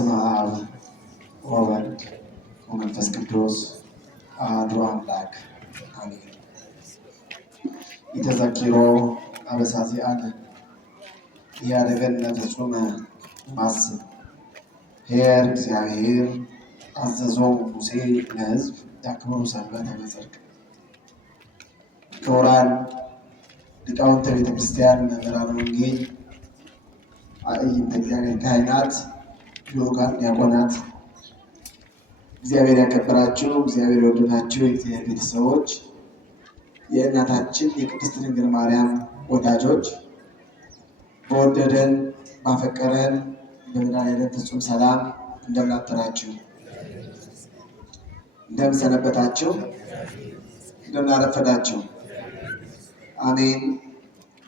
በስመ አብ ወወልድ ወመንፈስ ቅዱስ አሐዱ አምላክ አሜን። ኢተዘኪሮ አበሳዚአነ ያደገነ ፍጹመ ማስብ ኄር እግዚአብሔር አዘዞሙ ሙሴ ለሕዝብ ያክብሩ ሰንበተ በጽድቅ። ክቡራን ሊቃውንተ ቤተ ክርስቲያን፣ መምህራነ ወንጌል፣ አዕይንተ እግዚአብሔር ካህናት፣ ልዑካን ዲያቆናት፣ እግዚአብሔር ያከበራችሁ እግዚአብሔር የወደዳችሁ የእግዚአብሔር ቤተሰቦች፣ የእናታችን የቅድስት ድንግል ማርያም ወዳጆች፣ በወደደን ባፈቀረን በመድኃኔዓለም ፍጹም ሰላም እንደምን አደራችሁ? እንደምን ሰነበታችሁ? እንደምን አረፈዳችሁ? አሜን።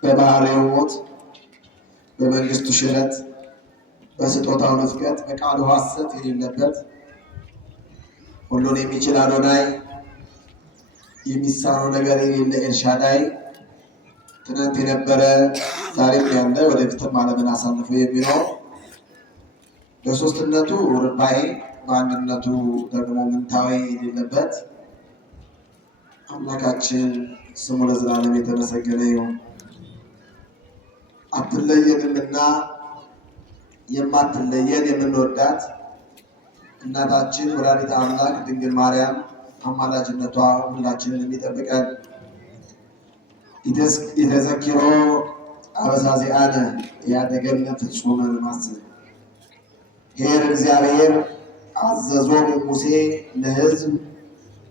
በባህርይው ሞት፣ በመንግስቱ ሽረት፣ በስጦታው ንፍቀት፣ በቃሉ ሐሰት የሌለበት ሁሉን የሚችል አዶናይ፣ የሚሳነው ነገር የሌለ ኤልሻዳይ፣ ትናንት የነበረ ዛሬም ያለ ወደፊትም ዓለምን አሳልፎ የሚኖር በሶስትነቱ ርባኤ በአንድነቱ ደግሞ ምንታዊ የሌለበት አምላካችን ስሙ ለዘላለም የተመሰገነ ይሁን። አትለየንምና የማትለየን የምንወዳት እናታችን ወላዲተ አምላክ ድንግል ማርያም አማላጅነቷ ሁላችንን የሚጠብቀን። ኢተዘኪሮ አበሳዚአነ ያደገነ ፍጹመ ማስብ ኄር እግዚአብሔር አዘዞሙ ሙሴ ለሕዝብ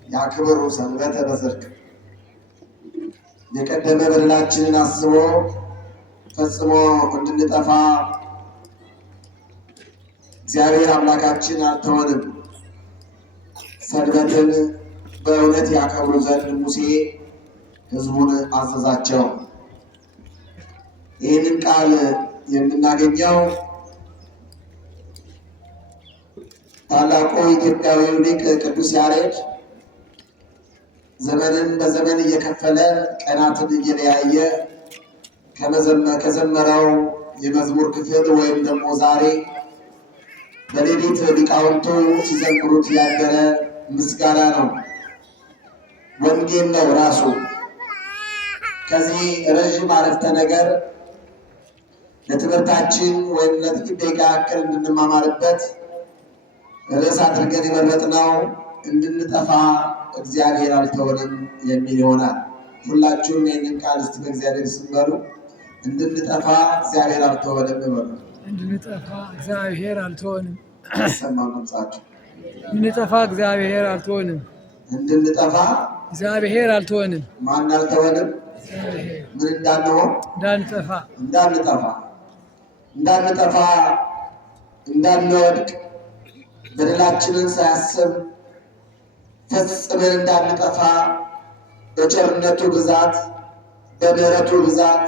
ያክብሩ ሰንበተ በጽድቅ። የቀደመ በደላችንን አስቦ ፈጽሞ እንድንጠፋ እግዚአብሔር አምላካችን አልተወንም። ሰንበትን በእውነት ያከብሩ ዘንድ ሙሴ ሕዝቡን አዘዛቸው። ይህንን ቃል የምናገኘው ታላቁ ኢትዮጵያዊው ሊቅ ቅዱስ ያሬድ ዘመንን በዘመን እየከፈለ ቀናትን እየለያየ ከዘመረው የመዝሙር ክፍል ወይም ደግሞ ዛሬ በሌሊት ሊቃውንቱ ሲዘምሩት ያደረ ምስጋና ነው። ወንጌል ነው ራሱ። ከዚህ ረዥም አረፍተ ነገር ለትምህርታችን ወይም ለጥቂት ደቂቃ ያክል እንድንማማርበት ርዕስ አድርገን የመረጥነው እንድንጠፋ እግዚአብሔር አልተወንም የሚል ይሆናል። ሁላችሁም ይህንን ቃል እስቲ በእግዚአብሔር ስም በሉ። እንድንጠፋ እግዚአብሔር አልተወንም በሉ። እንድንጠፋ እግዚአብሔር አልተወንም። ሰማው ድምጻችሁ። እንድንጠፋ እግዚአብሔር አልተወንም። እንድንጠፋ እግዚአብሔር አልተወንም። ማን አልተወንም? ምን እንዳንሆን? እንዳንጠፋ እንዳንወድቅ በደላችንን ሳያስብ ፈጽመን እንዳንጠፋ በቸርነቱ ብዛት በምሕረቱ ብዛት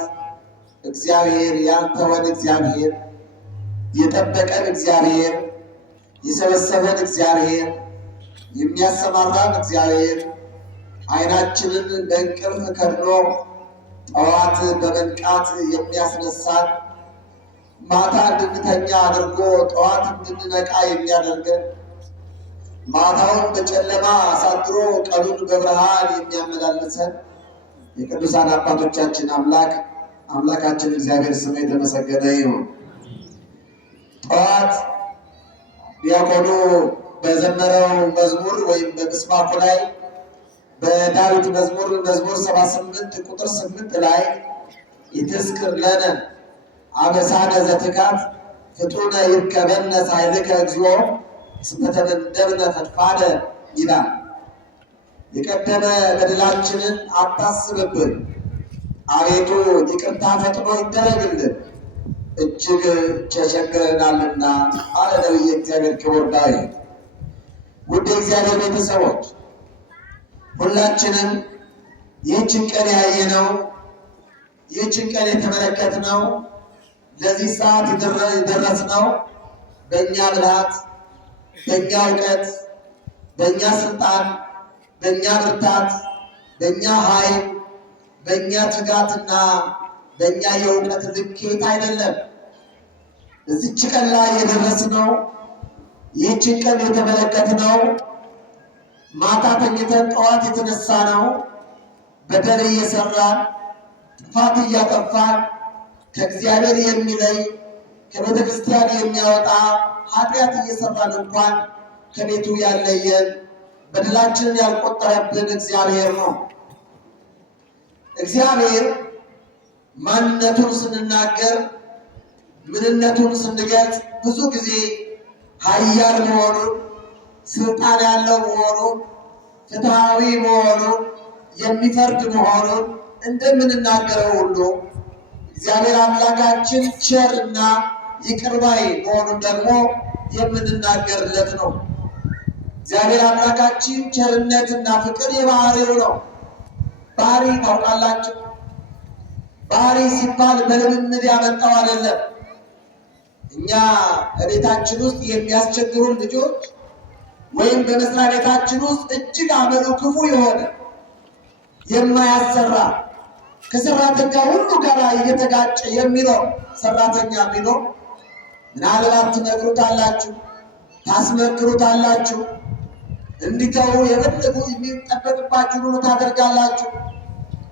እግዚአብሔር ያልተወን እግዚአብሔር የጠበቀን እግዚአብሔር የሰበሰበን እግዚአብሔር የሚያሰማራን እግዚአብሔር ዓይናችንን በእንቅልፍ ከድኖ ጠዋት በመንቃት የሚያስነሳን ማታ እንድንተኛ አድርጎ ጠዋት እንድንነቃ የሚያደርገን ማታውን በጨለማ አሳድሮ ቀኑን በብርሃን የሚያመላልሰን የቅዱሳን አባቶቻችን አምላካችን እግዚአብሔር ስሙ የተመሰገነ ይሁን። ጠዋት ዲያቆኑ በዘመረው መዝሙር ወይም በምስባኩ ላይ በዳዊት መዝሙር 78 ቁጥር 8 ላይ ይትዝክር ለነ አበሳነ ዘትካት ፍጡነ ይርከበነ ሳይልከ እግዚኦ እስመ ተመንደብነ ፈድፋደ ይላል። የቀደመ በደላችንን አታስብብን፣ አቤቱ ይቅርታ ፈጥኖ ይደረግልን፣ እጅግ ተቸግረናልና አለ ነቢየ እግዚአብሔር ክቡር ዳዊት። ውድ የእግዚአብሔር ቤተሰቦች ሁላችንም ይህችን ቀን ያየነው ይህችን ቀን የተመለከትነው ለዚህ ሰዓት የደረስነው በእኛ ብልሃት፣ በእኛ እውቀት፣ በእኛ ስልጣን፣ በእኛ ብርታት፣ በእኛ ኃይል፣ በእኛ ትጋትና በእኛ የእውቀት ልኬት አይደለም። እዚች ቀን ላይ የደረስነው ይህችን ቀን የተመለከትነው ማታ ተኝተን ጠዋት የተነሳ ነው። በደል እየሰራን ጥፋት እያጠፋን ከእግዚአብሔር የሚለይ ከቤተ ክርስቲያን የሚያወጣ ኃጢአት እየሰራን እንኳን ከቤቱ ያለየን በደላችንን ያልቆጠረብን እግዚአብሔር ነው። እግዚአብሔር ማንነቱን ስንናገር ምንነቱን ስንገልጽ ብዙ ጊዜ ኃያል መሆኑን፣ ስልጣን ያለው መሆኑን፣ ፍትሐዊ መሆኑን፣ የሚፈርድ መሆኑን እንደምንናገረው ሁሉ እግዚአብሔር አምላካችን ቸርና ይቅር ባይ መሆኑን ደግሞ የምንናገርለት ነው። እግዚአብሔር አምላካችን ቸርነትና ፍቅር የባህሪው ነው። ባህሪ ታውቃላችሁ። ባህሪ ሲባል በልምምድ ያመጣው አይደለም። እኛ በቤታችን ውስጥ የሚያስቸግሩን ልጆች ወይም በመስሪያ ቤታችን ውስጥ እጅግ አመሉ ክፉ የሆነ የማያሰራ ከሰራተኛ ሁሉ ጋር እየተጋጨ የሚኖር ሰራተኛ ቢኖር ምናልባት ትነግሩታላችሁ፣ ታስመክሩታላችሁ፣ እንዲተው የፈለጉ የሚጠበቅባችሁን ሁሉ ታደርጋላችሁ።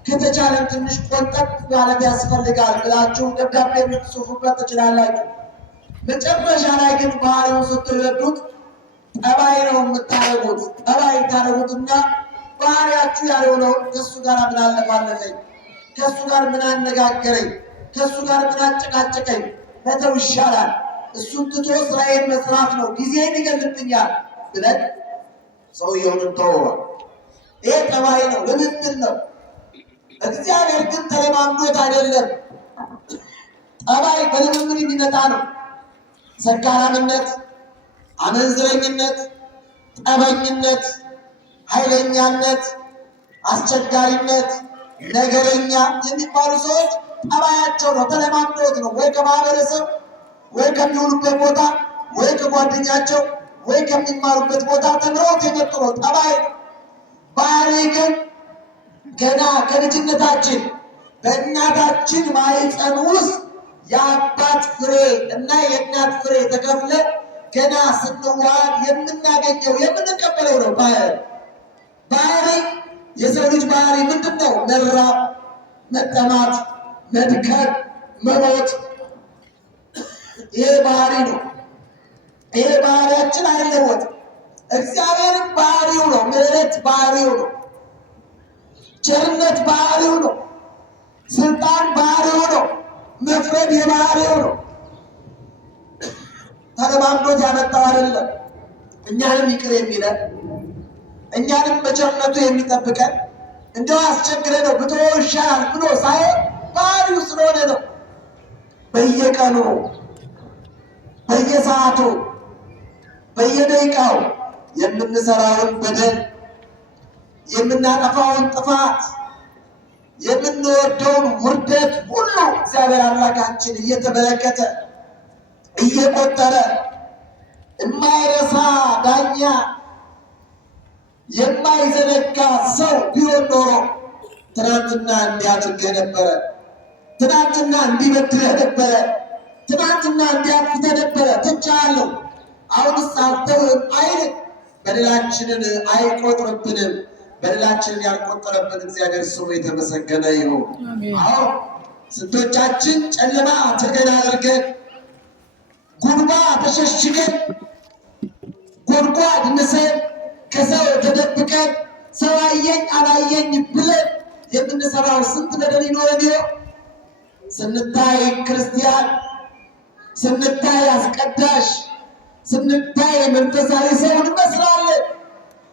ከተቻለም ትንሽ ቆንጠጥ ማለት ያስፈልጋል ብላችሁ ደብዳቤ የምትጽፉበት ትችላላችሁ። መጨረሻ ላይ ግን ባህሪውን ስትረዱት ጠባይ ነው የምታደርጉት። ጠባይ ታደርጉትና ባህሪያችሁ ያልሆነውን ከእሱ ጋር ምን አለፋለፈኝ፣ ከእሱ ጋር ምን አነጋገረኝ፣ ከእሱ ጋር ምን አጨቃጨቀኝ መተው ይሻላል፣ እሱን ትቶ ስራዬን መስራት ነው፣ ጊዜን ይገልብኛል ብለን ሰውየውን እንተወዋል። ይሄ ጠባይ ነው፣ ልምምድ ነው። እግዚአብሔር ግን ተለማምዶት አይደለም። ጠባይ በልምምድ የሚመጣ ነው። ሰካራምነት፣ አመንዝረኝነት፣ ጠበኝነት፣ ኃይለኛነት፣ አስቸጋሪነት፣ ነገረኛ የሚባሉ ሰዎች ጠባያቸው ነው፣ ተለማምዶት ነው። ወይ ከማህበረሰብ ወይ ከሚውሉበት ቦታ ወይ ከጓደኛቸው ወይ ከሚማሩበት ቦታ ተምረውት የመጡ ነው። ጠባይ ባህሪ ግን ገና ከልጅነታችን በእናታችን ማህፀን ውስጥ የአባት ፍሬ እና የእናት ፍሬ ተከፍለ ገና ስንዋሃድ የምናገኘው የምንቀበለው ነው። ባህሪ የሰው ልጅ ባህሪ ምንድን ነው? መራብ፣ መጠማት፣ መድከም፣ መሞት። ይሄ ባህሪ ነው። ይሄ ባህሪያችን አይለወጥም። እግዚአብሔርም ባህሪው ነው። ምሕረት ባህሪው ነው። ቸርነት ባህሪው ነው። ስልጣን ባህሪው ነው። መፍረድ የባህሪው ነው። ተለማምዶት ያመጣው አይደለም። እኛንም ይቅር የሚለን እኛንም በቸርነቱ የሚጠብቀን እንደው አስቸግረ ነው ብትወው ይሻላል ብሎ ሳይሆን ባህሪው ስለሆነ ነው። በየቀኑ በየሰዓቱ በየደቂቃው የምንሰራውን በደል፣ የምናጠፋውን ጥፋት፣ የምንወርደውን ውርደት ሁሉ እግዚአብሔር አምላካችን እየተመለከተ እየቆጠረ የማይረሳ ዳኛ፣ የማይዘነጋ ሰው ቢሆን ኖሮ ትናንትና እንዲያድርገህ ነበረ፣ ትናንትና እንዲበድለህ ነበረ፣ ትናንትና እንዲያጥፍተህ ነበረ፣ ትቼሃለሁ፣ አሁንስ አልተውህም አይልም። በደላችንን አይቆጥርብንም። በደላችንን ያልቆጠረብን እግዚአብሔር ስሙ የተመሰገነ ይሁን። አዎ ስንቶቻችን ጨለማ ተገን አድርገን ጉድባ ተሸሽገን ጎድጓድ ንሰን ከሰው ተደብቀን ሰው አየኝ አላየኝ ብለን የምንሰራው ስንት በደል ይኖረን ይሆን? ስንታይ ክርስቲያን፣ ስንታይ አስቀዳሽ፣ ስንታይ መንፈሳዊ ሰው እንመስላለን።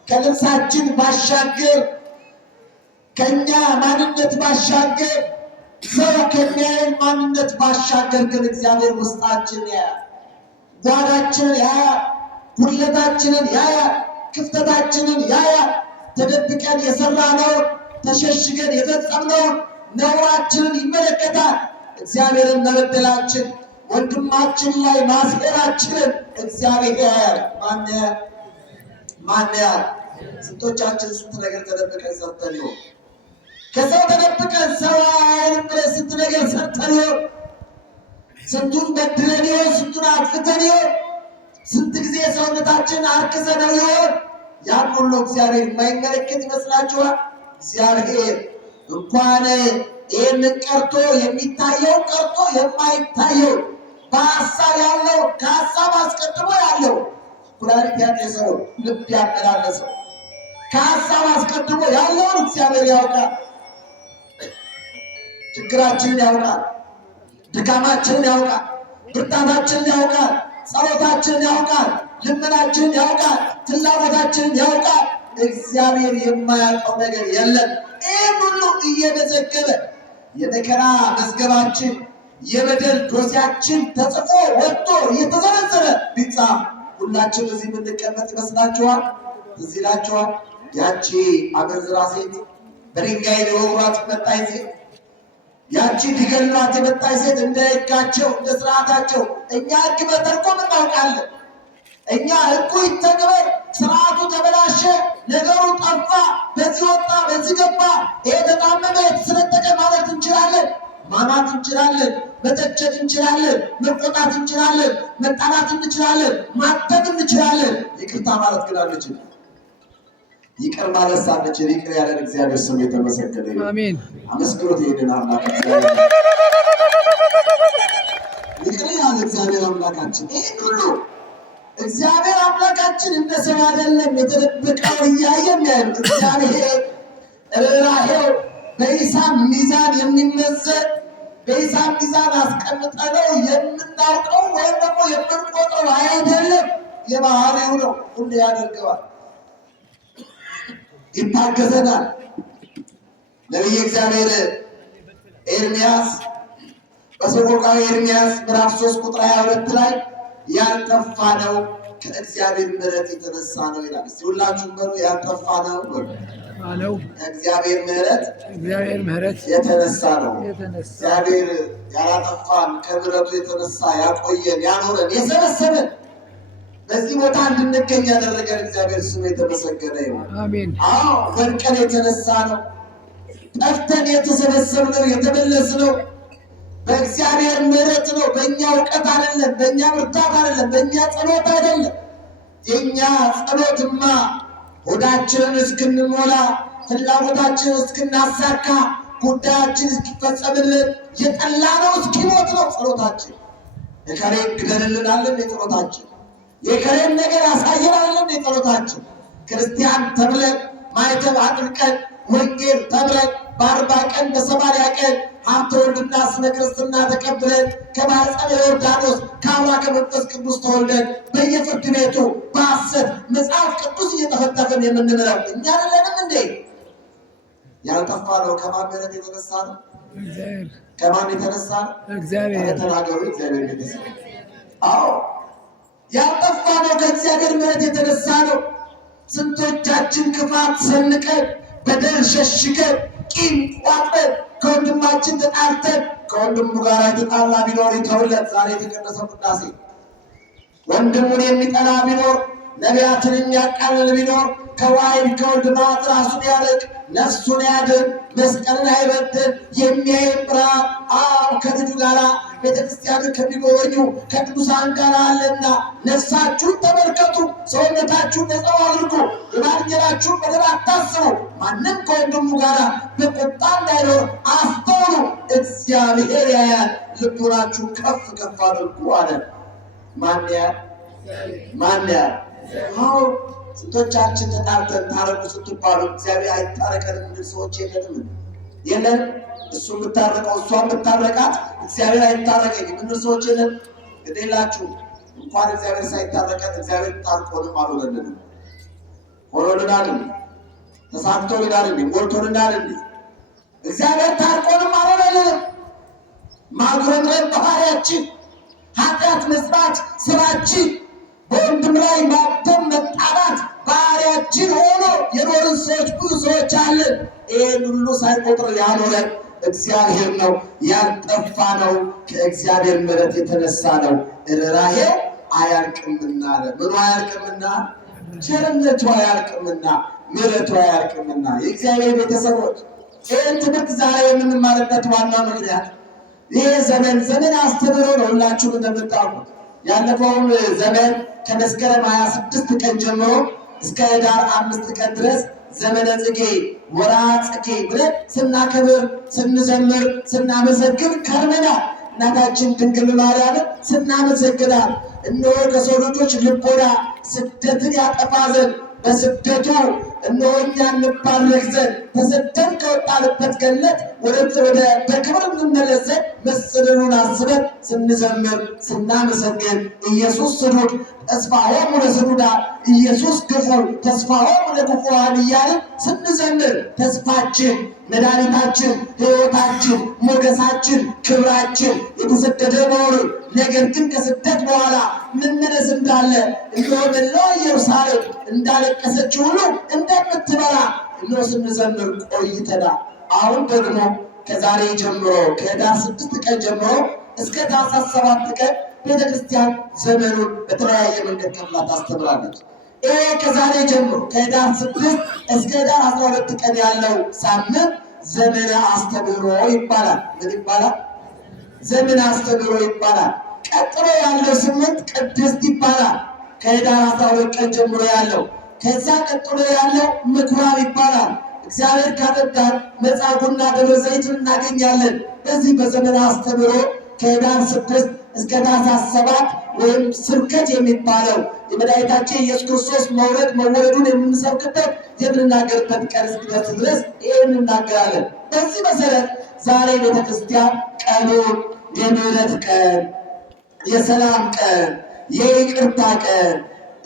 ከልብሳችን ባሻገር ከኛ ማንነት ባሻገር ሰው ከሚያየን ማንነት ባሻገር ግን እግዚአብሔር ውስጣችን ያያል፣ ጓዳችንን ያያል፣ ጉድለታችንን ያያል፣ ክፍተታችንን ያያል። ተደብቀን የሰራነውን ተሸሽገን የፈጸምነውን ነውራችንን ይመለከታል። እግዚአብሔርን መበደላችን ወንድማችን ላይ ማስሄራችንን እግዚአብሔር ያያል። ማን ያያል? ስንቶቻችን ስንት ነገር ተደብቀን ሰርተን ይሆን? ከሰው ተደብቀን ሰው አያየንም ብለን ስንት ነገር ሰርተን ይሆን? ስንቱን በድለን ይሆን? ስንቱን አጥፍተን ይሆን? ስንት ጊዜ ሰውነታችን አርክሰነው ይሆን? ያን ሁሉ እግዚአብሔር የማይመለከት ይመስላችኋል? እግዚአብሔር እንኳን ይህንን ቀርቶ የሚታየው ቀርቶ የማይታየው በሀሳብ ያለው ከሀሳብ አስቀድሞ ያለው ኩላሊት ያጤሰው ልብ ያመላለሰው ከሀሳብ አስቀድሞ ያለውን እግዚአብሔር ያውቃል። ችግራችንን ያውቃል፣ ድካማችንን ያውቃል፣ ብርታታችንን ያውቃል፣ ጸሎታችንን ያውቃል፣ ልመናችንን ያውቃል፣ ፍላጎታችንን ያውቃል። እግዚአብሔር የማያውቀው ነገር የለም። ይህን ሁሉ እየመዘገበ የመከራ መዝገባችን የበደል ዶሴያችን ተጽፎ ወጥቶ እየተዘረዘረ ቢጻፍ ሁላችን እዚህ የምንቀመጥ ይመስላችኋል? እዚህ ይላችኋል? ያቺ አመንዝራ ሴት በድንጋይ ሊወግሯት መጣች ሴት ያቺ ሊገሏት የመጣች ሴት እንደ ሕጋቸው እንደ ስርዓታቸው እኛ ሕግ መተርጎም እናውቃለን። እኛ ሕጉ ይተግበር፣ ስርዓቱ ተበላሸ፣ ነገሩ ጠፋ፣ በዚህ ወጣ በዚህ ገባ፣ ይሄ ተጣመመ የተሰነጠቀ ማለት እንችላለን። ማማት እንችላለን፣ መተቸት እንችላለን፣ መቆጣት እንችላለን፣ መጣላት እንችላለን፣ ማተብ እንችላለን። ይቅርታ ማለት ግን አንችልም። ይቅር ማለት ሳንችል ይቅር ያለን እግዚአብሔር ስም የተመሰገነ ይሁን። አሜን። አመስግኖት ይሄንን አምላክ እግዚአብሔር ይቅር ያለ እግዚአብሔር አምላካችን ይሄን ሁሉ እግዚአብሔር አምላካችን እንደ ሰው አይደለም። የተደበቀውን እያየ የሚያየው እግዚአብሔር ርኅራኄው በሂሳብ ሚዛን የሚመዘን በሂሳብ ሚዛን አስቀምጠነው የምናውቀው ወይም ደግሞ የምንቆጥረው አይደለም። የባህሪው ነው። ሁሉ ያደርገዋል፣ ይታገሰናል። ነቢየ እግዚአብሔር ኤርምያስ በሰቆቃወ ኤርምያስ ምዕራፍ 3 ቁጥር 22 ላይ ያልጠፋ ነው ከእግዚአብሔር ምሕረት የተነሳ ነው ይላል። እስቲ ሁላችሁም በሉ ያልጠፋ ነው አለው ከእግዚአብሔር ምሕረት የተነሳ ነው። እግዚአብሔር ያላጠፋን ከምሕረቱ የተነሳ ያቆየን፣ ያኖረን፣ የሰበሰበን በዚህ ቦታ እንድንገኝ ያደረገን እግዚአብሔር ስሙ የተመሰገነ ይሁን። አሜን። አዎ ወድቀን የተነሳ ነው፣ ጠፍተን የተሰበሰብነው የተመለስነው በእግዚአብሔር ምሕረት ነው። በእኛ እውቀት አይደለም፣ በእኛ ብርታት አይደለም፣ በእኛ ጸሎት አይደለም። የእኛ ጸሎትማ ሆዳችንን እስክንሞላ ፍላጎታችንን እስክናሳካ ጉዳያችን እስኪፈጸምልን የጠላነው እስኪሞት ነው ጸሎታችን። የከሬን ግደልልናለን የጸሎታችን፣ የከሬን ነገር ያሳየናለን የጸሎታችን። ክርስቲያን ተብለን ማይተብ አጥልቀን ወንጌል ተብለን በ40 ቀን በ80 ቀን ሀብተ ወልድና ስመ ክርስትና ተቀብለን ከማኅፀነ ዮርዳኖስ ከአምላከ መንፈስ ቅዱስ ተወልደን በየፍርድ ቤቱ በሐሰት መጽሐፍ ቅዱስ እየተፈተፍን የምንምለው እኛ አይደለንም እንዴ? ያልጠፋ ነው ከማን ምሕረት የተነሳ ነው? ከማን የተነሳ ነው? እግዚአብሔር። ተናገሩ። እግዚአብሔር የተነሳ። አዎ ያልጠፋ ነው ከእግዚአብሔር ምሕረት የተነሳ ነው። ስንቶቻችን ክፋት ሰንቀን በደል ሸሽገን ቂም ቋጥረን ከወንድማችን ተጣልተን ከወንድሙ ጋር የተጣላ ቢኖር ይተውለት። ዛሬ የተቀደሰው ቅዳሴ ወንድሙን የሚጠላ ቢኖር ነቢያትን የሚያቃልል ቢኖር ከዋይን ከወልድ ማዕት ራሱን ያርቅ፣ ነፍሱን ያድን፣ መስቀልን አይበድል። የሚያይ ብርሃን አብ ከልጁ ጋር ቤተክርስቲያንን ከሚጎበኙ ከቅዱሳን ጋር አለና ነፍሳችሁን ተመልከቱ፣ ሰውነታችሁን ነፃ አድርጉ፣ የባልንጀራችሁን በደል አታስቡ፣ ማንም ከወንድሙ ጋር በቁጣ እንዳይኖር አስተውሉ፣ እግዚአብሔር ያያል፣ ልቡናችሁን ከፍ ከፍ አድርጉ አለ። ማን ያያል? ማን ያያል? አዎ ስንቶቻችን ተጣልተን ታረቁ ስትባሉ እግዚአብሔር አይታረቀንም እንድል ሰዎች የለንም? እሱ የምታረቀው እሷ የምታረቃት እግዚአብሔር አይታረቀኝም እንድል ሰዎች የለን? ግዴላችሁ እንኳን እግዚአብሔር ሳይታረቀን እግዚአብሔር ታርቆንም አልሆነልንም። ሆኖልናል፣ ተሳክቶልናል፣ ሞልቶልናል። እግዚአብሔር ታርቆንም አልሆነልንም። ማጉረምረም ባህሪያችን፣ ኃጢአት መስራት ስራችን፣ በወንድም ላይ ማተም መጣላት ባህሪያችን ሆኖ የኖርን ሰዎች ብዙ ሰዎች አለን። ይህን ሁሉ ሳይቆጥር ያኖረን እግዚአብሔር ነው። ያልጠፋ ነው ከእግዚአብሔር ምሕረት የተነሳ ነው። ርኅራኄው አያልቅምና አለ። ምኑ አያልቅምና? ቸርነቱ አያልቅምና፣ ምሕረቱ አያልቅምና። የእግዚአብሔር ቤተሰቦች ይህን ትምህርት ዛሬ የምንማርበት ዋና ምክንያት ይሄ ዘመን አስተምሮ ነው። ሁላችሁም እንደምታውቁት ያለፈውን ዘመን ከመስከረም 26 ቀን ጀምሮ እስከ ኅዳር 5 ቀን ድረስ ዘመነ ጽጌ ወርኃ ጽጌ ብለን ስናከብር፣ ስንዘምር፣ ስናመሰግን ከርመናል። እናታችን ድንግል ማርያምን ስናመሰግናል። እነሆ ከሰው ልጆች ልቦና ስደትን ያጠፋ ዘንድ በስደቱ እነሆ እኛን እንባረክ ዘንድ ተሰደን ከወጣንበት ገነት ወደ በክብር እንመለስ ዘንድ መሰደዱን አስበን ስንዘምር ስናመሰግን ኢየሱስ ስዱድ ተስፋሆሙ ለስዱዳን ኢየሱስ ክፉ ተስፋሆሙ ለክፉዓን እያልን ስንዘምር ተስፋችን፣ መድኃኒታችን፣ ሕይወታችን፣ ሞገሳችን፣ ክብራችን የተሰደደ መሆኑን ነገር ግን ከስደት በኋላ መመለስ እንዳለ እነሆ መላዋ ኢየሩሳሌም እንዳለቀሰችው ሁሉ እንደምትበላ እነሆ ስንዘምር ቆይተናል። አሁን ደግሞ ከዛሬ ጀምሮ ከኅዳር 6 ቀን ጀምሮ እስከ ታኅሳስ 7 ቀን ቤተክርስቲያን ዘመኑን በተለያየ መንገድ ከፍላ ታስተምራለች። ይሄ ከዛሬ ጀምሮ ከኅዳር 6 እስከ ኅዳር 12 ቀን ያለው ሳምንት ዘመነ አስተምህሮ ይባላል። ምን ይባላል? ዘመነ አስተምህሮ ይባላል። ቀጥሎ ያለው 8 ቅድስት ይባላል። ከኅዳር 12 ቀን ጀምሮ ያለው ከዛ ቀጥሎ ያለው ምኩራብ ይባላል። እግዚአብሔር ካጠጣን መጻጉዕና ደብረ ዘይትን እናገኛለን። በዚህ በዘመነ አስተምህሮ ከኅዳር 6 እስከ ታኅሳስ 7 ወይም ስብከት የሚባለው የመድኃኒታችን ኢየሱስ ክርስቶስ መወለዱን የምንሰብክበት የምንናገርበት ቀን እስኪደርስ ድረስ ይህን እናገራለን። በዚህ መሰረት ዛሬ ቤተክርስቲያን ቀኑን የምህረት ቀን፣ የሰላም ቀን፣ የይቅርታ ቀን፣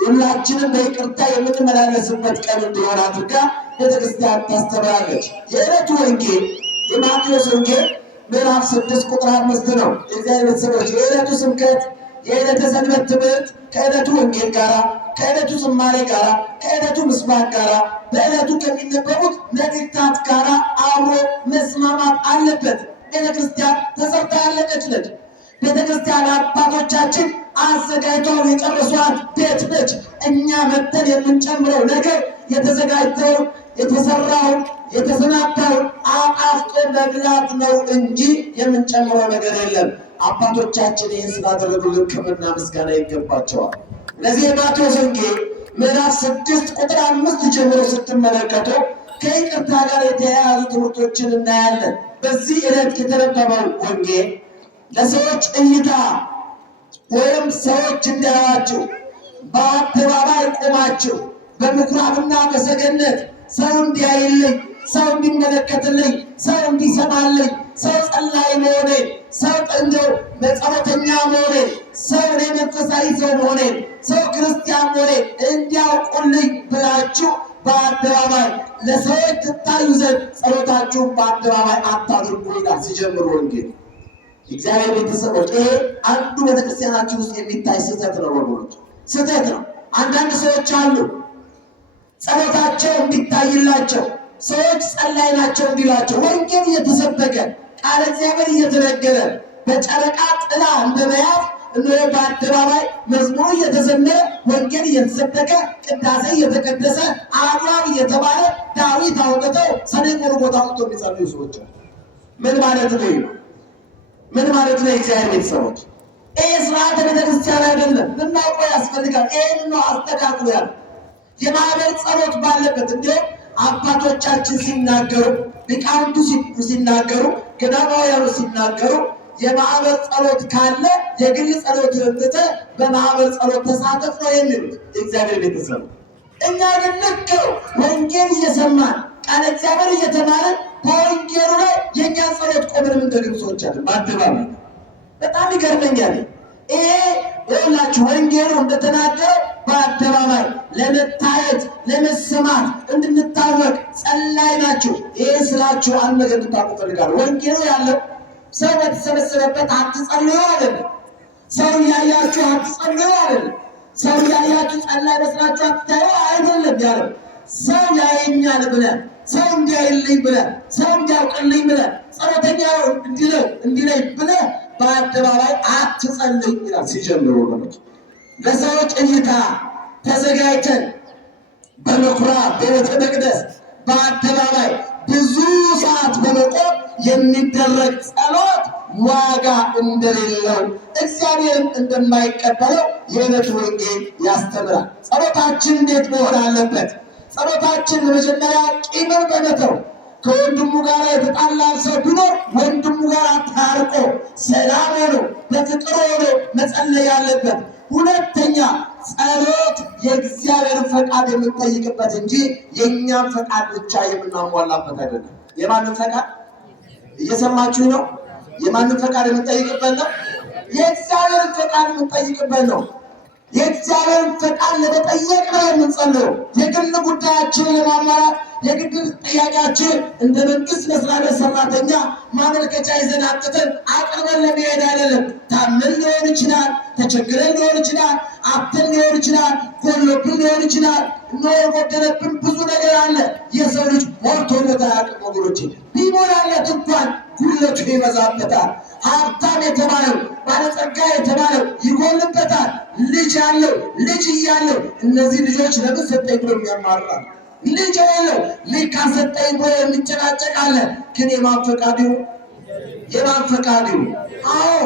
ሁላችንም በይቅርታ የምንመላለስበት ቀን እንዲሆን አድርጋ ቤተክርስቲያን ታስተምራለች። የዕለቱ ወንጌል የማቴዎስ ወንጌል ምዕራፍ 6 ቁጥር 5 ነው። የእግዚአብሔር ቤተሰቦች የዕለቱ ስብከት የዕለተ ሰንበት ትምህርት ከዕለቱ ወንጌል ጋራ ከዕለቱ ዝማሬ ጋራ ከዕለቱ ምስባክ ጋራ በዕለቱ ከሚነበቡት መልእክታት ጋራ አብሮ መስማማት አለበት። ቤተክርስቲያን ተሰርታ ያለቀች ነች። ቤተክርስቲያን አባቶቻችን አዘጋጅተው የጨረሷት ቤት ነች። እኛ መተን የምንጨምረው ነገር የተዘጋጀውን የተሰራውን የተሰናዳውን አጣፍጦ መብላት ነው እንጂ የምንጨምረው ነገር የለም። አባቶቻችን ይህን ስላደረጉልን ክብርና ምስጋና ይገባቸዋል። ለዚህ የማቴዎስ ወንጌል ምዕራፍ 6 ቁጥር 5 ጀምሮ ስትመለከቱ ከይቅርታ ጋር የተያያዙ ትምህርቶችን እናያለን። በዚህ ዕለት የተነበበው ወንጌል ለሰዎች እይታ ወይም ሰዎች እንዲያዩአችሁ በአደባባይ ቆማችሁ በምኩራብና በሰገነት ሰው እንዲያይልኝ፣ ሰው እንዲመለከትልኝ፣ ሰው እንዲሰማልኝ፣ ሰው ጸላይ መሆኔን፣ ሰው እንደው ጸሎተኛ መሆኔን፣ ሰው እኔ መንፈሳዊ ሰው መሆኔን፣ ሰው ክርስቲያን መሆኔን እንዲያውቁልኝ ብላችሁ በአደባባይ ለሰዎች ትታዩ ዘንድ ጸሎታችሁን በአደባባይ አታድርጉ ይላል ሲጀምር ወንጌል። እግዚአብሔር ቤተሰቦች ይሄ አንዱ ቤተክርስቲያናችን ውስጥ የሚታይ ስህተት ነው። ወገኖች ስህተት ነው። አንዳንድ ሰዎች አሉ ጸሎታቸው እንዲታይላቸው ሰዎች ጸላይ ናቸው እንዲላቸው ወንጌል እየተሰበከ ቃለ እግዚአብሔር እየተነገረ በጨረቃ ጥላ እንደመያዝ እነሆ በአደባባይ መዝሙሩ እየተዘመረ ወንጌል እየተሰበከ ቅዳሴ እየተቀደሰ አድባብ እየተባለ ዳዊት አውጥተው ሰኔ ጎልጎታ አውጥተው የሚጸልዩ ሰዎች ምን ማለት ነው? ምን ማለት ነው? እግዚአብሔር ቤተሰቦች ይህ ስርዓተ ቤተክርስቲያን አይደለም፣ ልናውቀው ያስፈልጋል። ይህን ነው አስተካክሉ ያለ የማህበር ጸሎት ባለበት እንዲሁም አባቶቻችን ሲናገሩ፣ ሊቃውንቱ ሲናገሩ፣ ገዳማውያኑ ሲናገሩ የማህበር ጸሎት ካለ የግል ጸሎት ትተህ በማህበር ጸሎት ተሳተፍ ነው የሚሉት የእግዚአብሔር ቤተሰብ። እኛ ግን ልክ ወንጌል እየሰማን ቃለ እግዚአብሔር እየተማርን በወንጌሉ ላይ የእኛን ጸሎት ቆመን የምንደግም ሰዎች አለን በአደባባይ። በጣም ይገርመኛል። ይሄ ይኸውላችሁ ወንጌሉ እንደተናገረው በአደባባይ ለመታየት ለመሰማት እንድንታወቅ ጸላይ ናችሁ። ይሄ ስላችሁ አንድ ነገር እንድታውቁ እፈልጋለሁ። ወንጌሉ ያለው ሰው በተሰበሰበበት አትጸልዩ አይደለም። ሰው እያያችሁ አትጸልዩ አይደለም። ሰው እያያችሁ ጸላይ መስላችሁ አትታዩ አይደለም ያለው። ሰው ያየኛል ብለን፣ ሰው እንዲያይልኝ ብለን፣ ሰው እንዲያውቅልኝ ብለን፣ ጸሎተኛ እንዲለኝ ብለን በአደባባይ አትጸልይ ይላል ሲጀምር። ወገኖች ለሰዎች እይታ ተዘጋጅተን በምኩራብ በቤተ መቅደስ በአደባባይ ብዙ ሰዓት በመቆም የሚደረግ ጸሎት ዋጋ እንደሌለው እግዚአብሔርም እንደማይቀበለው የዕለቱ ወንጌል ያስተምራል። ጸሎታችን እንዴት መሆን አለበት? ጸሎታችን በመጀመሪያ ቂምን በመተው ከወንድሙ ጋር የተጣላን ሰው ቢኖር ወንድሙ ጋር ታርቆ ሰላም ሆኖ በፍቅር ሆኖ መጸለይ ያለበት። ሁለተኛ ጸሎት የእግዚአብሔርን ፈቃድ የምንጠይቅበት እንጂ የእኛም ፈቃድ ብቻ የምናሟላበት አይደለም። የማንም ፈቃድ እየሰማችሁ ነው? የማንም ፈቃድ የምንጠይቅበት ነው? የእግዚአብሔርን ፈቃድ የምንጠይቅበት ነው። የእግዚአብሔርን ፈቃድ ለመጠየቅ ነው የምንጸልየው። የግል ጉዳያችንን ለማሟላት የግል ጥያቄያችን እንደ መንግስት መስሪያ ቤት ሰራተኛ ማመልከቻ ይዘን አጥተን አቅርበን ለመሄድ አይደለም። ታመን ሊሆን ይችላል፣ ተቸግረን ሊሆን ይችላል፣ አጥተን ሊሆን ይችላል፣ ጎሎብን ሊሆን ይችላል። የጎደለብን ብዙ ነገር አለ። የሰው ልጅ ሞልቶለት አያውቅም ወገኖቼ። ቢሞላለት እንኳን ጉድለቱ ይበዛበታል። ሀብታም የተባለው ባለጸጋ የተባለው ይጎልበታል። ልጅ ያለው ልጅ እያለው እነዚህ ልጆች ለምን ሰጠኝ ብሎ የሚያማርራል። ልጅ ያለው ልጅ ካሰጠኝ ብሎ የሚጨቃጨቅ አለ። ግን የማን ፈቃድ ይሁን? የማን ፈቃድ ይሁን? አዎ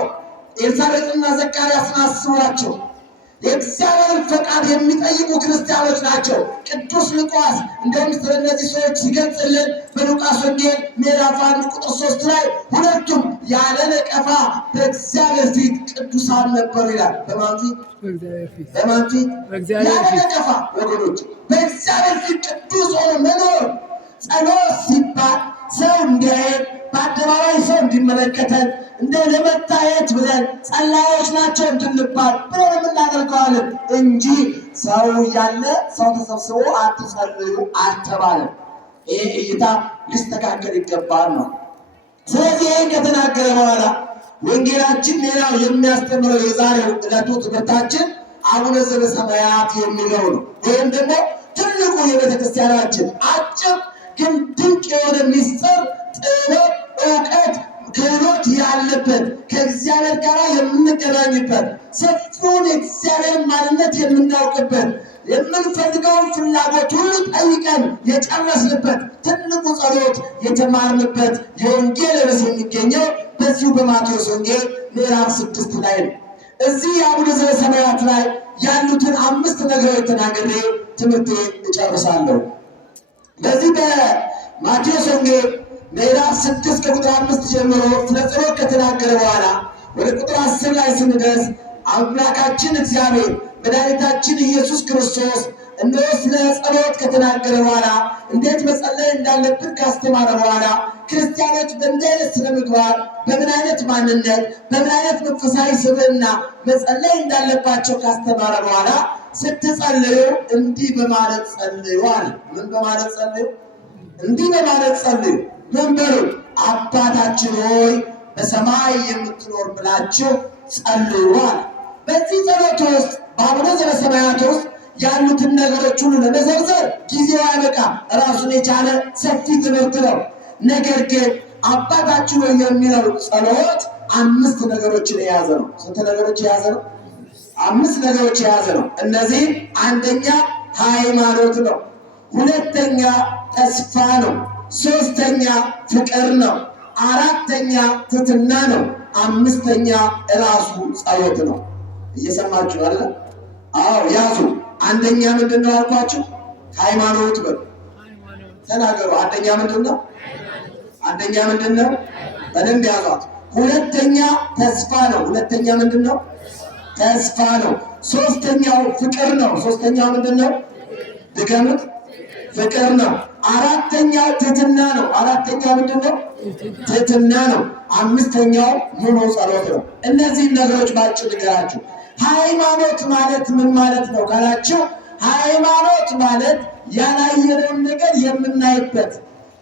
ኤልሳቤጥና ዘካርያስን አስቧቸው። የእግዚአብሔርን ፈቃድ የሚጠይቁ ክርስቲያኖች ናቸው። ቅዱስ ሉቃስ እንደውም ስለነዚህ ሰዎች ሲገልጽልን በሉቃስ ወንጌል ምዕራፍ 1 ቁጥር 3 ላይ ሁለቱም ያለ ነቀፋ በእግዚአብሔር ፊት ቅዱሳን ነበሩ ይላል። በማን ፊት? በማን ፊት? ያለ ነቀፋ ወገኖች፣ በእግዚአብሔር ፊት ቅዱስ ሆኖ መኖር። ጸሎት ሲባል ሰው እንዲያየን በአደባባይ ሰው እንዲመለከተን እንደ ለመታየት ብለን ጸላዮች ናቸው እንድንባል ብለን የምናደርገዋለን እንጂ ሰው ያለ ሰው ተሰብስቦ አትጸልዩ አልተባለም። ይህ እይታ ሊስተካከል ይገባል ነው። ስለዚህ ይህን ከተናገረ በኋላ ወንጌላችን ሌላው የሚያስተምረው የዛሬው ዕለቱ ትምህርታችን አቡነ ዘበሰማያት የሚለው ነው። ወይም ደግሞ ትልቁ የቤተክርስቲያናችን አጭር ግን ድንቅ የሆነ ሚስጥር፣ ጥበብ፣ እውቀት፣ ክህሎት ያለበት ከእግዚአብሔር ጋር የምንገናኝበት ሰፊውን የእግዚአብሔር ማንነት የምናውቅበት የምንፈልገውን ፍላጎት ሁሉ ጠይቀን የጨረስንበት ትልቁ ጸሎት የተማርንበት የወንጌል ርዕስ የሚገኘው በዚሁ በማቴዎስ ወንጌል ምዕራፍ 6 ላይ ነው። እዚህ የአቡነ ዘበሰማያት ላይ ያሉትን 5 ነገሮች ተናግሬ ትምህርቴን እጨርሳለሁ። በዚህ በማቴዎስ ወንጌል ምዕራፍ 6 ከቁጥር 5 ጀምሮ ስለ ጸሎት ከተናገረ በኋላ ወደ ቁጥር 10 ላይ ስንደርስ አምላካችን እግዚአብሔር መድኃኒታችን ኢየሱስ ክርስቶስ እነሆ ስለ ጸሎት ከተናገረ በኋላ እንዴት መጸለይ እንዳለብን ካስተማረ በኋላ ክርስቲያኖች በምን አይነት ስነ ምግባር፣ በምን አይነት ማንነት፣ በምን አይነት መንፈሳዊ ስብዕና መጸለይ እንዳለባቸው ካስተማረ በኋላ ስትጸልዩ እንዲህ በማለት ጸልዩ አለ። ምን በማለት ጸልዩ? እንዲህ በማለት ጸልዩ። ምን በሉ? አባታችን ሆይ በሰማይ የምትኖር ብላችሁ ጸልዩ አለ። በዚህ ጸሎት ውስጥ በአቡነ ዘበሰማያት ውስጥ ያሉትን ነገሮች ሁሉ ለመዘርዘር ጊዜው አይበቃ፣ ራሱን የቻለ ሰፊ ትምህርት ነው። ነገር ግን አባታችን ሆይ የሚለው ጸሎት 5 ነገሮችን የያዘ ነው። ስንት ነገሮች የያዘ ነው? 5 ነገሮች የያዘ ነው። እነዚህ አንደኛ ሃይማኖት ነው፣ ሁለተኛ ተስፋ ነው፣ ሶስተኛ ፍቅር ነው፣ አራተኛ ትሕትና ነው፣ አምስተኛ ራሱ ጸሎት ነው። እየሰማችሁ አለ? አዎ ያዙ። አንደኛ ምንድን ነው አልኳችሁ? ሃይማኖት በሉ ተናገሩ። አንደኛ ምንድን ነው? አንደኛ ምንድን ነው? በደንብ ያዟት። ሁለተኛ ተስፋ ነው። ሁለተኛ ምንድን ነው? ተስፋ ነው። ሶስተኛው ፍቅር ነው። ሶስተኛው ምንድን ነው? ድገሙት። ፍቅር ነው። አራተኛው ትሕትና ነው። አራተኛው ምንድን ነው? ትሕትና ነው። አምስተኛው ሙሉ ጸሎት ነው። እነዚህን ነገሮች ባጭር ንገራችሁ። ሃይማኖት ማለት ምን ማለት ነው ካላችሁ፣ ሃይማኖት ማለት ያላየነውን ነገር የምናይበት፣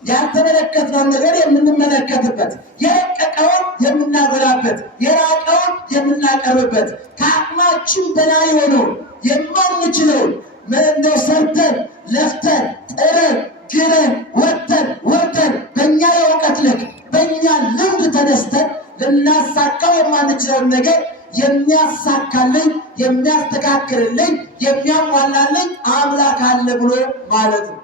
ያልተመለከትነውን ነገር የምንመለከትበት፣ የረቀቀውን የምናጎላበት፣ የራቀውን የምናቀርብበት፣ ከአቅማችን በላይ ሆነውን የማንችለውን እንደው ሰርተን ለፍተን ጥረን ግረን ወጥተን ወርደን በእኛ የእውቀት ልክ በእኛ ልምድ ተነስተን ልናሳካው የማንችለውን ነገር የሚያሳካልኝ፣ የሚያስተካክልልኝ፣ የሚያሟላልኝ አምላክ አለ ብሎ ማለት ነው።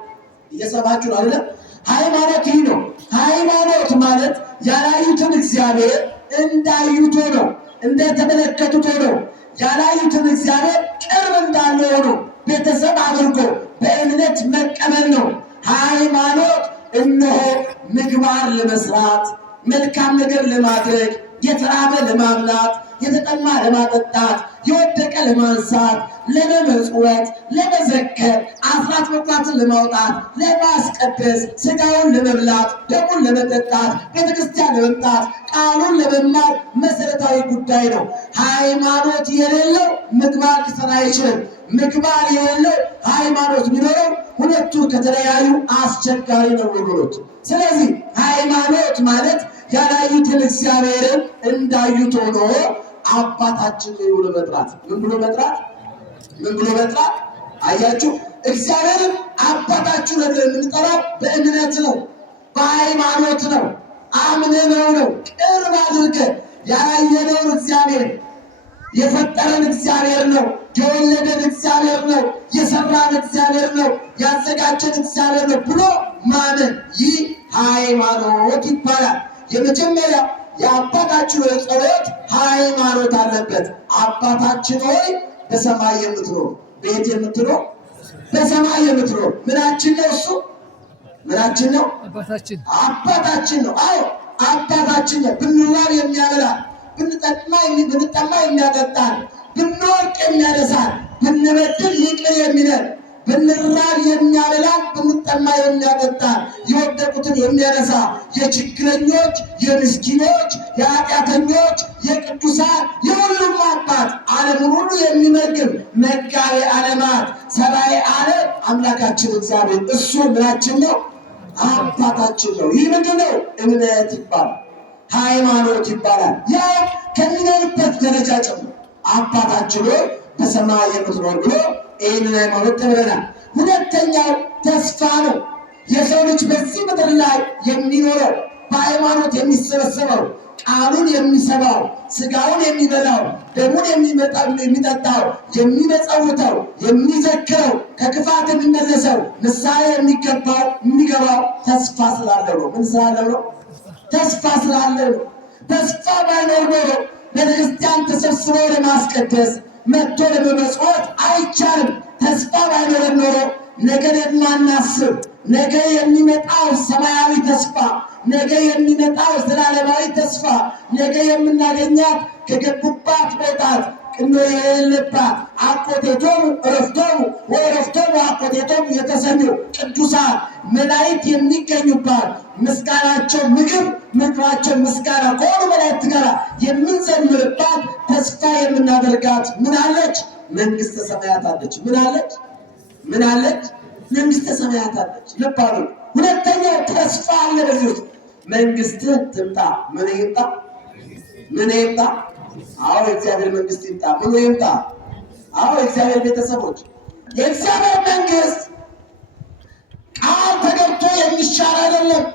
እየሰማችሁ አይደለም? ሃይማኖት ይህ ነው። ሃይማኖት ማለት ያላዩትን እግዚአብሔር እንዳዩት ሆነው እንደተመለከቱት ሆነው ያላዩትን እግዚአብሔር ቅርብ እንዳለ ሆኖ ቤተሰብ አድርጎ በእምነት መቀበል ነው። ሃይማኖት እነሆ ምግባር ለመስራት መልካም ነገር ለማድረግ የተራበ ለማብላት የተጠማ ለማጠጣት የወደቀ ለማንሳት ለመመጽወት ለመዘከር አስራት በኩራትን ለማውጣት ለማስቀደስ ስጋውን ለመብላት ደሙን ለመጠጣት ቤተክርስቲያን ለመምጣት ቃሉን ለመማር መሰረታዊ ጉዳይ ነው። ሃይማኖት የሌለው ምግባር ሊሰራ አይችልም። ምግባር የሌለው ሃይማኖት ቢኖረው ሁለቱ ከተለያዩ አስቸጋሪ ነው ወገኖች። ስለዚህ ሃይማኖት ማለት ያላዩትን እግዚአብሔርን እንዳዩት ሆኖ አባታችን ብሎ መጥራት። ምን ብሎ መጥራት? ምን ብሎ መጥራት? አያችሁ፣ እግዚአብሔርን አባታችሁ ብለን የምንጠራው በእምነት ነው፣ በሃይማኖት ነው፣ አምነነው ነው። ቅርብ አድርገን ያላየነውን እግዚአብሔር የፈጠረን እግዚአብሔር ነው፣ የወለደን እግዚአብሔር ነው፣ የሰራን እግዚአብሔር ነው፣ ያዘጋጀን እግዚአብሔር ነው ብሎ ማመን፣ ይህ ሃይማኖት ይባላል። የመጀመሪያ የአባታችን ሆይ ጸሎት ሃይማኖት አለበት። አባታችን ሆይ በሰማይ የምትኖር፣ ቤት የምትኖር፣ በሰማይ የምትኖር ምናችን ነው? እሱ ምናችን ነው? አባታችን ነው። አዎ አባታችን ነው። ብንራብ የሚያበላን፣ ብንጠማ የሚያጠጣን፣ ብንወድቅ የሚያነሳን፣ ብንበድል ይቅር የሚለን፣ ብንራብ የሚያበላን፣ ብንጠማ የሚያጠጣን፣ የወደቁትን የሚያነሳ፣ የችግረኞች፣ የምስኪኖች፣ የኃጢአተኞች፣ የቅዱሳን የሁሉም አባት ዓለሙን ሁሉ የሚመግብ መጋቤ ዓለማት ሰራይ ዓለም አምላካችን እግዚአብሔር እሱ ምናችን ነው? አባታችን ነው። ይህ ምንድን ነው? እምነት ይባላል፣ ሃይማኖት ይባላል። ያ ከሚኖርበት ደረጃ ጨምሮ አባታችን ሆይ በሰማይ የምትኖር ብሎ ይህንን ሃይማኖት ተምረናል። ሁለተኛው ተስፋ ነው። የሰው ልጅ በዚህ ምድር ላይ የሚኖረው በሃይማኖት የሚሰበሰበው ቃሉን የሚሰማው ስጋውን የሚበላው ደሙን የሚጠጣው የሚመጸውተው የሚዘክረው ከክፋት የሚመለሰው ንስሐ የሚገባው ተስፋ ስላለው ነው። ምን ስላለው ነው? ተስፋ ስላለው ነው። ተስፋ ባይኖር ኖሮ ቤተክርስቲያን ተሰብስበው ለማስቀደስ መጥቶ ለመመጽወት አይቻልም። ተስፋ ባይኖረን ኖሮ ነገን የማናስብ ነገ የሚመጣው ሰማያዊ ተስፋ ነገ የሚመጣው ዘላለማዊ ተስፋ ነገ የምናገኛት ከገቡባት መውጣት ቅኖ የሌለባት አኮቴቶሙ ዕረፍቶሙ ወዕረፍቶሙ አኮቴቶሙ የተሰኙ ቅዱሳን መላእክት የሚገኙባት ምስጋናቸው ምግባቸው ምስጋና ከሆኑ መላእክት ጋር የምንዘምርባት ተስፋ የምናደርጋት ምን አለች? መንግስተ ሰማያት አለች። ምን አለች? ምን አለች? መንግስተ ሰማያት አለች። ልብ አሉ። ሁለተኛው ተስፋ አለ በዚህ ውስጥ መንግስት ትምጣ። ምን ይምጣ? ምን ይምጣ? አዎ የእግዚአብሔር መንግስት ይምጣ። ምን ይምጣ? አዎ የእግዚአብሔር ቤተሰቦች የእግዚአብሔር መንግስት ቃል ተገብቶ የሚሻር አይደለም።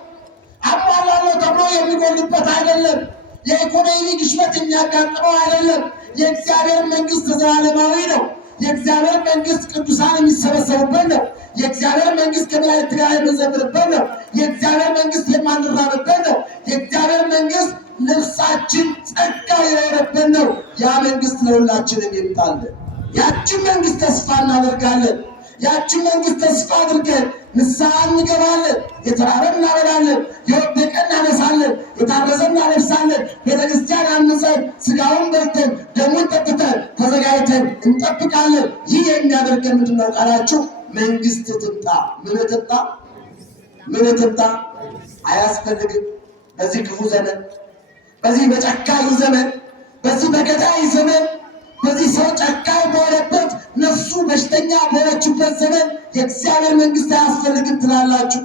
አሟላለሁ ተብሎ የሚጎልበት አይደለም። የኢኮኖሚ ግሽበት የሚያጋጥመው አይደለም። የእግዚአብሔር መንግስት ዘላለማዊ ነው። የእግዚአብሔር መንግስት ቅዱሳን የሚሰበሰቡበት ነው። የእግዚአብሔር መንግስት ከመላእክት ጋር የምንዘምርበት ነው። የእግዚአብሔር መንግስት የማንራብበት ነው። የእግዚአብሔር መንግስት ልብሳችን ጸጋ የሆነበት ነው። ያ መንግስት ለሁላችንም ይምጣልን። ያችን መንግስት ተስፋ እናደርጋለን። ያችን መንግስት ተስፋ አድርገን ንስሐ እንገባለን። የተራበ እናበላለን፣ የወደቀ እናነሳለን፣ የታረዘ እናለብሳለን። ቤተክርስቲያን አንጸን ስጋውን በልተን ደሙን ጠጥተን ተዘጋጅተን እንጠብቃለን። ይህ የሚያደርገን ምንድን ነው ቃላችሁ? መንግስት ትምጣ። ምን ትምጣ? ምን ትምጣ? አያስፈልግም። በዚህ ክፉ ዘመን፣ በዚህ በጨካኝ ዘመን፣ በዚህ በገዳይ ዘመን፣ በዚህ ሰው ጨካኝ በሆነበት ነፍሱ በሽተኛ በሆነችበት ዘመን የእግዚአብሔር መንግስት አያስፈልግም ትላላችሁ?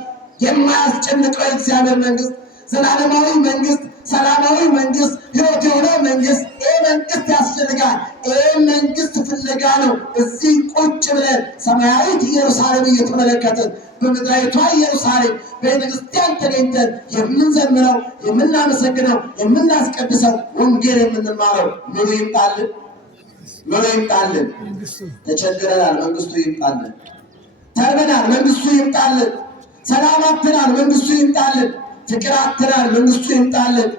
የማያስጨንቀው የእግዚአብሔር መንግስት ዘላለማዊ መንግስት፣ ሰላማዊ መንግስት፣ ሕይወት የሆነው መንግስት፣ ይህ መንግስት ያስፈልጋል። ይህ መንግስት ፍለጋ ነው እዚህ ቁጭ ብለን ሰማያዊት ኢየሩሳሌም እየተመለከትን በምድራዊቷ ኢየሩሳሌም ቤተክርስቲያን ተገኝተን የምንዘምረው፣ የምናመሰግነው፣ የምናስቀድሰው፣ ወንጌል የምንማረው ምኑ ይምጣልን? ምኑ ይምጣልን? ተቸግረናል፣ መንግስቱ ይምጣልን። ተርበናል፣ መንግስቱ ይምጣልን። ሰላም አጥተናል፣ መንግስቱ ይምጣልን። ፍቅር አጥተናል፣ መንግስቱ ይምጣልን።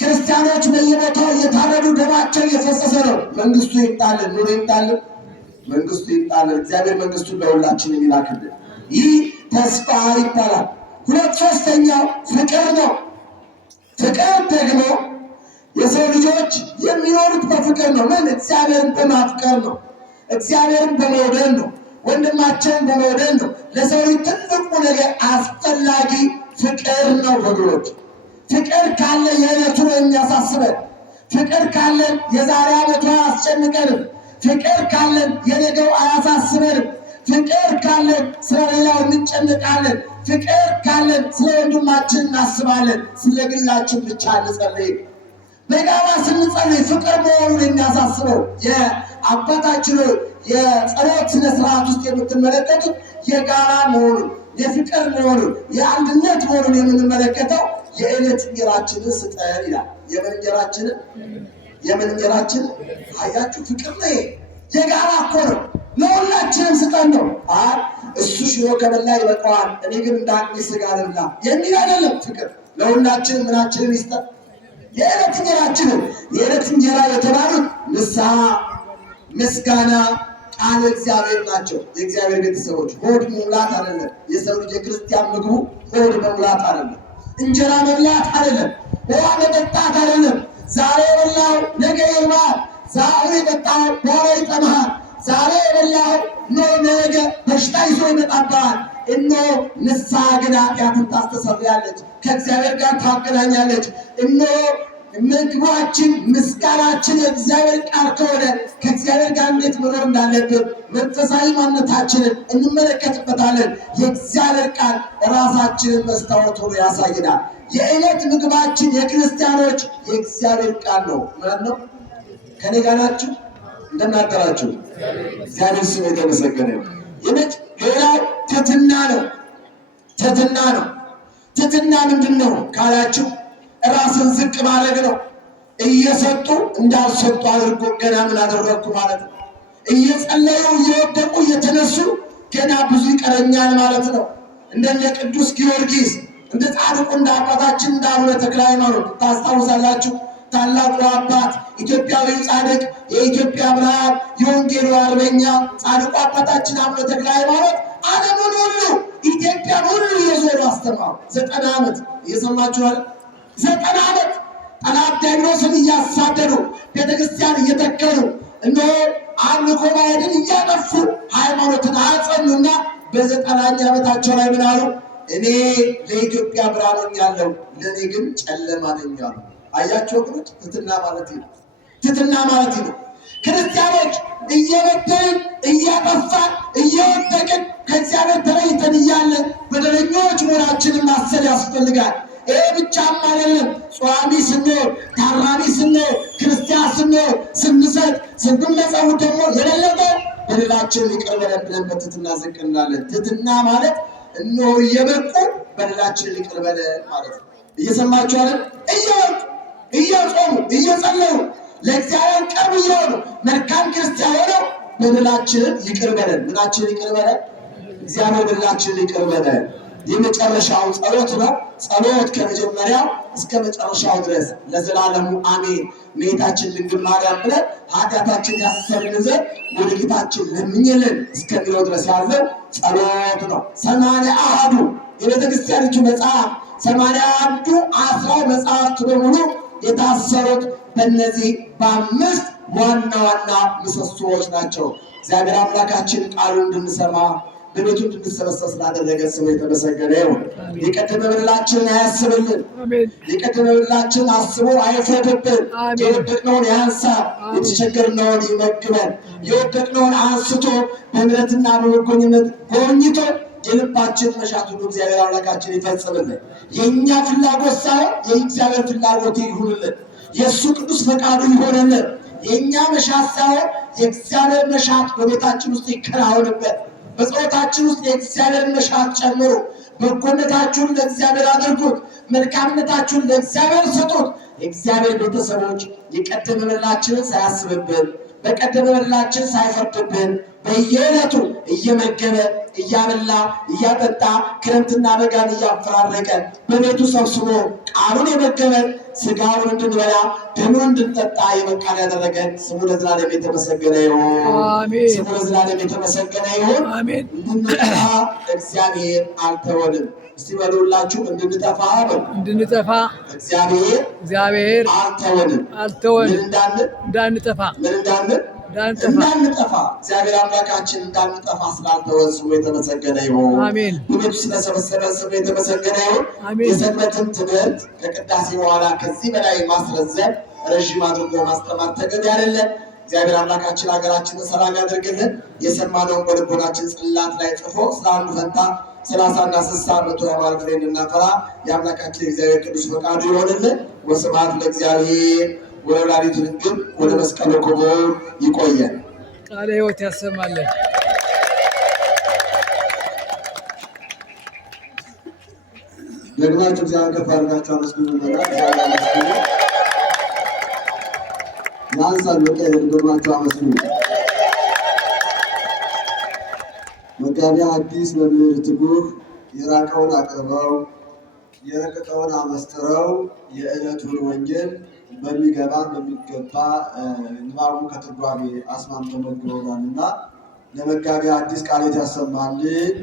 ክርስቲያኖች በየቦታው እየታረዱ ደማቸው እየፈሰሰ ነው። መንግስቱ ይምጣልን፣ ኑሮ ይምጣልን፣ መንግስቱ ይምጣልን። እግዚአብሔር መንግስቱን ለሁላችን ይላክልን። ይህ ተስፋ ይባላል። ሶስተኛው ፍቅር ነው። ፍቅር ደግሞ የሰው ልጆች የሚኖሩት በፍቅር ነው። ምን? እግዚአብሔርን በማፍቀር ነው። እግዚአብሔርን በመውደድ ነው። ወንድማቸውን በመውደድ ነው። ለሰው ልጅ ትልቁ ነገር አስፈላጊ ፍቅር ነው ወገኖች። ፍቅር ካለ የዕለቱ ነው የሚያሳስበን። ፍቅር ካለን የዛሬ ዓመቱ አያስጨንቀንም። ፍቅር ካለን የነገው አያሳስበንም። ፍቅር ካለን ስለሌላው እንጨነቃለን። ፍቅር ካለን ስለ ወንድማችን እናስባለን። ስለ ግላችን ብቻ እንጸልይ። በጋራ ስንጸልይ ፍቅር መሆኑን የሚያሳስበው የአባታችን የጸሎት ስነ ስርዓት ውስጥ የምትመለከቱት የጋራ መሆኑን፣ የፍቅር መሆኑን፣ የአንድነት መሆኑን የምንመለከተው የዕለት እንጀራችንን ስጠን ይላል። የምን እንጀራችንን አያችሁ? ፍቅር ነው። የጋራ እኮ ነው። ለሁላችንም ስጠን ነው። እሱ ሽሮ ከበላ ይበቃዋል፣ እኔ ግን እንዳንዴ ስጋ ልብላ የሚል አይደለም። ፍቅር ለሁላችንም ምናችንን ይስጠን? የዕለት እንጀራችንን። የዕለት እንጀራ የተባሉት ንስሐ፣ ምስጋና፣ ቃል እግዚአብሔር ናቸው። የእግዚአብሔር ቤተሰቦች ሆድ መሙላት አይደለም። የሰው ልጅ የክርስቲያን ምግቡ ሆድ መሙላት አይደለም። እንጀራ መብላት አይደለም። ውሃ መጠጣት አይደለም። ዛሬ የበላው ነገ ይርባል። ዛሬ የጠጣው በኋላ ይጠማሃል። ዛሬ የበላው ነገ በሽታ ይዞ ይመጣብሃል። ንስሐ ግን ኃጢአትን ታስተሰርያለች፣ ከእግዚአብሔር ጋር ታገናኛለች። ምግባችን ምስጋናችን የእግዚአብሔር ቃል ከሆነ ከእግዚአብሔር ጋር እንዴት መኖር እንዳለብን መንፈሳዊ ማንነታችንን እንመለከትበታለን። የእግዚአብሔር ቃል ራሳችንን መስታወት ሆኖ ያሳየናል። የዕለት ምግባችን የክርስቲያኖች የእግዚአብሔር ቃል ነው። ማለት ነው። ከኔ ጋር ናችሁ? እንደናደራችሁ እግዚአብሔር ስም የተመሰገነ ነው። ሌላው ትሕትና ነው። ትሕትና ነው። ትሕትና ምንድን ነው ካላችሁ ራስን ዝቅ ማድረግ ነው። እየሰጡ እንዳልሰጡ አድርጎ ገና ምን አደረግኩ ማለት ነው። እየጸለዩ እየወደቁ እየተነሱ ገና ብዙ ይቀረኛል ማለት ነው። እንደነ ቅዱስ ጊዮርጊስ እንደ ጻድቁ እንደ አባታችን እንደ አቡነ ተክለ ሃይማኖት ታስታውሳላችሁ። ታላቁ አባት ኢትዮጵያዊው ጻድቅ የኢትዮጵያ ብርሃን የወንጌሉ አርበኛ ጻድቁ አባታችን አቡነ ተክለ ሃይማኖት ዓለምን ሁሉ ኢትዮጵያን ሁሉ እየዞሩ አስተማሩ። 90 ዓመት እየሰማችኋል። 90 ዓመት ጠላት ዲያብሎስን እያሳደዱ ቤተክርስቲያን እየተከሉ እነሆ አምልኮ ባዕድን እያጠፉ ሃይማኖትን አጸኑና በ90ኛ ዓመታቸው ላይ ምን አሉ? እኔ ለኢትዮጵያ ብርሃን ሆኛለሁ፣ ለእኔ ግን ጨለማ ነኝ አሉ። አያቸው ወገኖች፣ ትሕትና ማለት ነው። ትሕትና ማለት ነው። ክርስቲያኖች እየበደልን እያጠፋን እየወደቅን ከእግዚአብሔር ተለይተን እያለን በደለኞች መሆናችንን ማሰብ ያስፈልጋል። ይህ ብቻም አይደለም። ጿሚ ስንሆን፣ ታራሚ ስንሆን፣ ክርስቲያን ስንሆን፣ ስንሰጥ፣ ስንመጸውት ደግሞ የበለጠ በደላችንን ይቅር በለን ብለን በትሕትና ዝቅ እንላለን። ትሕትና ማለት እነሆ እየበቁ በደላችንን ይቅር በለን ማለት ነው። እየሰማችሁ አይደል? እየበቁ እየጾሙ እየጸለዩ ለእግዚአብሔር ቅርብ እየሆኑ መልካም ክርስቲያን ሆነው በደላችንን ይቅር በለን። ምናችንን ይቅር በለን? እግዚአብሔር በደላችንን ይቅር በለን። የመጨረሻው ጸሎት ነው። ጸሎት ከመጀመሪያው እስከ መጨረሻው ድረስ ለዘላለሙ አሜን። እመቤታችን ድንግል ማርያም ብለን ኃጢአታችን ያሰርን ዘንድ ወደ ጌታችን ለምኝልን እስከሚለው ድረስ ያለው ጸሎት ነው። 81ዱ የቤተ ክርስቲያኒቱ መጽሐፍ 81ዱ 10 መጽሐፍት በሙሉ የታሰሩት በእነዚህ በ5 ዋና ዋና ምሰሶዎች ናቸው። እግዚአብሔር አምላካችን ቃሉን እንድንሰማ በቤቱ እንድንሰበሰብ ስላደረገ ስሙ የተመሰገነ ይሁን። የቀደመ በደላችንን አያስብልን። የቀደመ በደላችንን አስቦ አይፍረድብን። የወደቅነውን ያንሳ፣ የተቸገርነውን ይመግበን። የወደቅነውን አንስቶ በምሕረትና በበጎኝነት ጎብኝቶ የልባችን መሻት ሁሉ እግዚአብሔር አምላካችን ይፈጽምልን። የእኛ ፍላጎት ሳይሆን የእግዚአብሔር ፍላጎት ይሁንልን። የእሱ ቅዱስ ፈቃዱ ይሆንልን። የእኛ መሻት ሳይሆን የእግዚአብሔር መሻት በቤታችን ውስጥ ይከናወንበት። በጸሎታችን ውስጥ የእግዚአብሔርን መሻት ጨምሩ። በጎነታችሁን ለእግዚአብሔር አድርጉት። መልካምነታችሁን ለእግዚአብሔር ስጡት። የእግዚአብሔር ቤተሰቦች የቀደመ በደላችንን ሳያስብብን፣ በቀደመ በደላችን ሳይፈርድብን በየዕለቱ እየመገበ እያበላ እያጠጣ ክረምትና በጋን እያፈራረቀ በቤቱ ሰብስቦ ቃሉን የመገበን ስጋውን እንድንበላ ደሙን እንድንጠጣ የበቃን ያደረገን ስሙ ለዘላለም የተመሰገነ ይሁን። ስሙ ለዘላለም የተመሰገነ ይሁን። እንድንጠፋ እግዚአብሔር አልተወንም። እስቲ በሉላችሁ እንድንጠፋ እግዚአብሔር አልተወንም። እንዳንጠፋ እግዚአብሔር አምላካችን እንዳንጠፋ ስላልተወን ስሙ የተመሰገነ ይሁን። በቤቱ ስለሰበሰበን ስሙ የተመሰገነ ይሁን። የሰንበትን ትምህርት ከቅዳሴ በኋላ ከዚህ በላይ ማስረዘም ረዥም አድርጎ ማስተማር ተገቢ አይደለም። እግዚአብሔር አምላካችን ሀገራችንን ሰላም ያድርግልን። የሰማነውን በልቦናችን ጽላት ላይ ጽፎ ስለ አንዱ ፈንታ 30 እና 60 መቶ የሃይማኖት ፍሬ እንድናፈራ የአምላካችን የእግዚአብሔር ቅዱስ ፈቃዱ ይሆንልን። ወስብሐት ለእግዚአብሔር ወለወላዲቱ ድንግል ወለመስቀሉ ክቡር። ይቆየን። ቃለ ሕይወት ያሰማልን። ደግማችሁ እግዚአብሔር ከፍ አድርጋችሁ አመስግኑ። እግዚአብሔር አመስግኑ። ያንሳል መቀየር ደግማችሁ አመስግኑ። መጋቢ ሐዲስ መምህር ትጉህ የራቀውን አቅርበው የረቀቀውን አመስጥረው የዕለቱን ወንጌል በሚገባ በሚገባ ንባቡን ከትርጓሜ አስማምተው መግበውናልና ለመጋቢ ሐዲስ ቃሎት ያሰማልን።